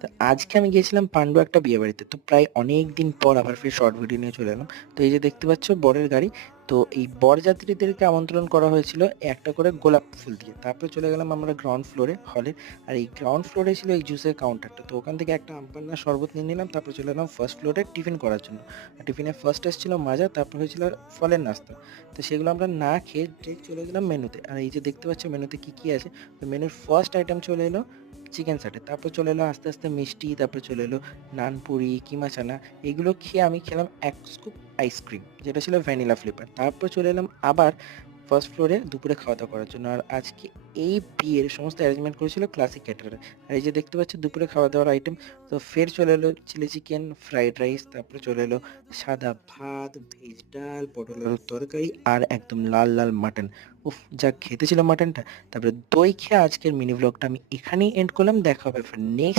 তো আজকে আমি গিয়েছিলাম পান্ডু একটা বিয়ে বাড়িতে। তো প্রায় অনেক দিন পর আবার ফির শর্ট ভিডিও নিয়ে চলে এলাম। তো এই যে দেখতে পাচ্ছ বরের গাড়ি। তো এই বরযাত্রীদেরকে আমন্ত্রণ করা হয়েছিল একটা করে গোলাপ ফুল দিয়ে। তারপরে চলে গেলাম আমরা গ্রাউন্ড ফ্লোরে হলে। আর এই গ্রাউন্ড ফ্লোরে ছিল এই জুসের কাউন্টারটা। তো ওখান থেকে একটা আমপান্না শরবত নিয়ে নিলাম। তারপরে চলে এলাম ফার্স্ট ফ্লোরে টিফিন করার জন্য। আর টিফিনে ফার্স্ট এসেছিল মাজা, তারপর হয়েছিল ফলের নাস্তা। তো সেগুলো আমরা না খেয়ে ডিরেক্ট চলে গেলাম মেনুতে। আর এই যে দেখতে পাচ্ছ মেনুতে কি কি আছে। তো মেনুর ফার্স্ট আইটেম চলে এলো চিকেন স্যাটে, তারপর চলে এলো আস্তে আস্তে মিষ্টি, তারপরে চলে এলো নানপুরি, কিমা চানা। এগুলো খেয়ে আমি খেলাম এক স্কুপ আইসক্রিম যেটা ছিল ভ্যানিলা ফ্লেভার। তারপর চলে এলাম আবার ফার্স্ট ফ্লোরে দুপুরে খাওয়া দাওয়া করার জন্য। আর আজকে এই বিয়ের সমস্ত অ্যারেঞ্জমেন্ট করেছিল ক্লাসিক ক্যাটারার। আর এই যে দেখতে পাচ্ছ দুপুরে খাওয়া দাওয়ার আইটেম। তো ফের চলে এলো চিলি চিকেন, ফ্রাইড রাইস, তারপরে চলে এলো সাদা ভাত, ভেজ ডাল, পটল আলুর তরকারি আর একদম লাল লাল মাটন। উফ, যা খেতে ছিল মাটনটা। তারপরে দই খেয়ে আজকের মিনি ব্লগটা আমি এখানেই এন্ড করলাম। দেখা হবে নেক্সট